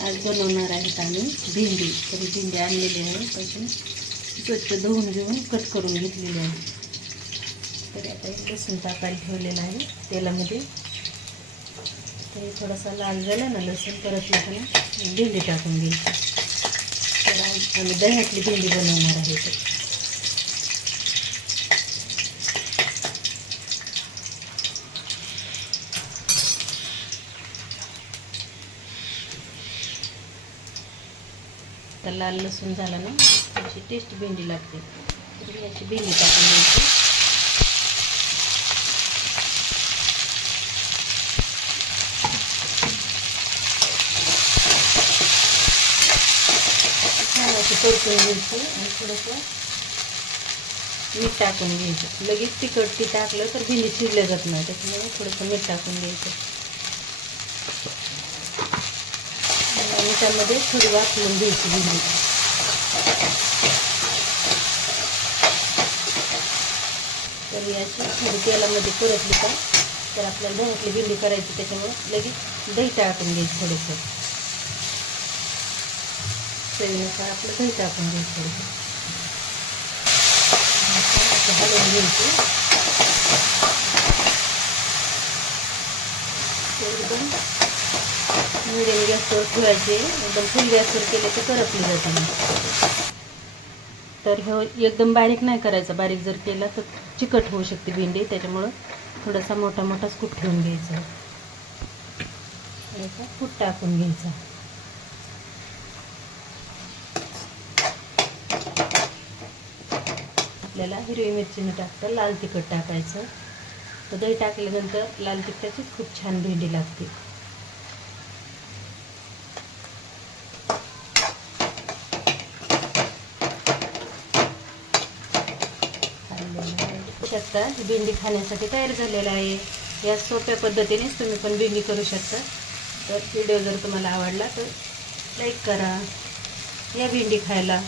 आज बनवणार आहेत आम्ही भेंडी. तर भेंडी आणलेली आहे, त्यातून स्वच्छ धुवून घेऊन कट करून घेतलेली आहे. तर आता लसूण टाकायला ठेवलेला आहे तेलामध्ये. ते थोडासा लाल झाला ना लसूण, परत लसूण भेंडी टाकून घ्यायची. तर आम्ही दह्यातली भेंडी बनवणार आहे. तर लाल लसूण झाला ना, त्याची टेस्ट भेंडी लागते. तर याची भेंडी टाकून द्यायची. छान अशी परतून घ्यायची आणि थोडंसं मीठ टाकून घ्यायचं. लगेच तिखट ती टाकलं तर भेंडी शिजल्या जात नाही, त्याच्यामुळे थोडंसं मीठ टाकून घ्यायचं. आणि त्यामध्ये थोडी वाफलून घ्यायची भेंडी. तर याची थोडी तेलामध्ये परतली का तर आपल्याला दह्यातली भेंडी करायची, त्याच्यामुळे लगेच दही टाकून घ्यायचं. थोडंसं चवीनुसार आपलं दही टाकून घ्यायचं. थोडंसं हलवून घ्यायची. एकदम मिडियम गॅसवर ठेवायचे. एकदम फुल गॅसवर केले तर करपली जाते. तर हे एकदम बारीक नाही करायचं. बारीक जर केला तर चिकट होऊ शकते भेंडी, त्याच्यामुळं थोडासा मोठा मोठाच कूट ठेवून घ्यायचा. थोडासा कूट टाकून घ्यायचा. आपल्याला हिरवी मिरची न टाकता लाल तिखट टाकायचं. तर दही टाकल्यानंतर लाल तिखटाची खूप छान भेंडी लागते. शकता भेंडी खाण्यासाठी तयार झालेला आहे. या सोप्या पद्धतीनेच तुम्ही पण भेंडी करू शकता. तर व्हिडिओ जर तुम्हाला आवडला तर लाईक करा. या भेंडी खायला.